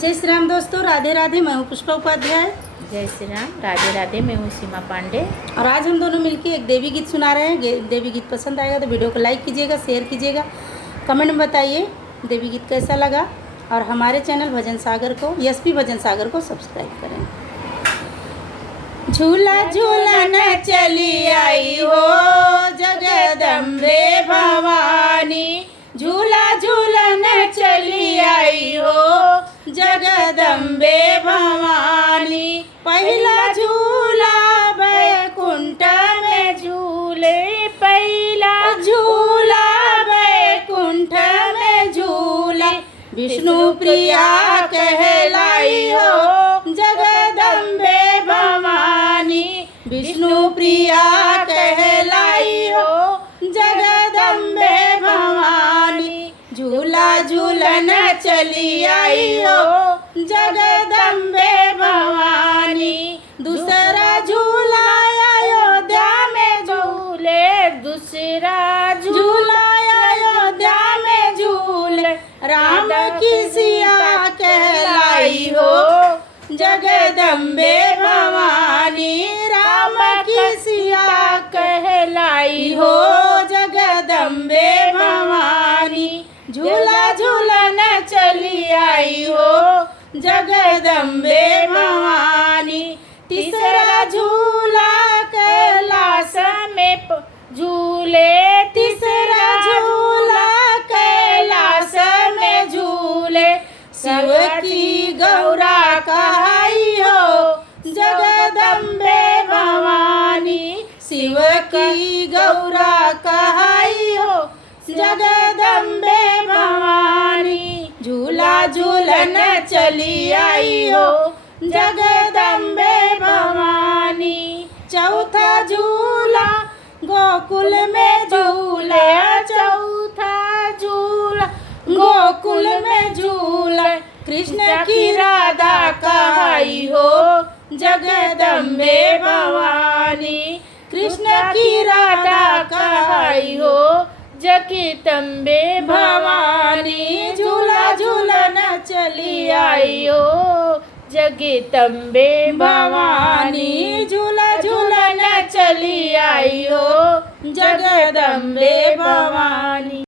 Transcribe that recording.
जय श्री राम दोस्तों, राधे राधे। मैं हूँ पुष्पा उपाध्याय। जय श्री राम, राधे राधे। मैं हूँ सीमा पांडे। और आज हम दोनों मिलकर एक देवी गीत सुना रहे हैं। देवी गीत पसंद आएगा तो वीडियो को लाइक कीजिएगा, शेयर कीजिएगा, कमेंट में बताइए देवी गीत कैसा लगा। और हमारे चैनल भजन सागर को, एसपी भजन सागर को सब्सक्राइब करें। झूला झूलन चली आई हो जगदम्बे भवानी, झूला झूलन चली आई हो जगदम्बे भवानी। पहला झूला बैकुंठ में झूले, पहला झूला बैकुंठ में झूले। विष्णु प्रिया कहलाई हो जगदम्बे भवानी, विष्णु प्रिया कहलाई हो जगदम्बे भवानी। झूला झूलन चली आई हो जगदम्बे भवानी। दूसरा झूला अयोध्या में झूले, दूसरा झूला अयोध्या में झूले। राम की सिया कहलाई हो जगदम्बे भवानी, राम की सिया कहलाई हो जगदम्बे भवानी। झूला झूलन चली आई हो जगदम्बे भवानी। तीसरा झूला कैलाश में झूले, तीसरा झूला कैलाश में झूले। शिव की गौरा कहाई हो जगदम्बे भवानी, शिव की गौरा कहाई हो जगदम्बे भवानी। झूला झूलन चली आई हो जगदम्बे भवानी। चौथा झूला गोकुल में झूला, चौथा झूला गोकुल में झूला। कृष्ण की राधा कहाई हो जगदम्बे भवानी, कृष्ण की राधा कहाई हो जगदम्बे भवानी। झूला झूलन चली आई हो जगदम्बे भवानी, झूला झूलन चली आई हो जगदम्बे भवानी।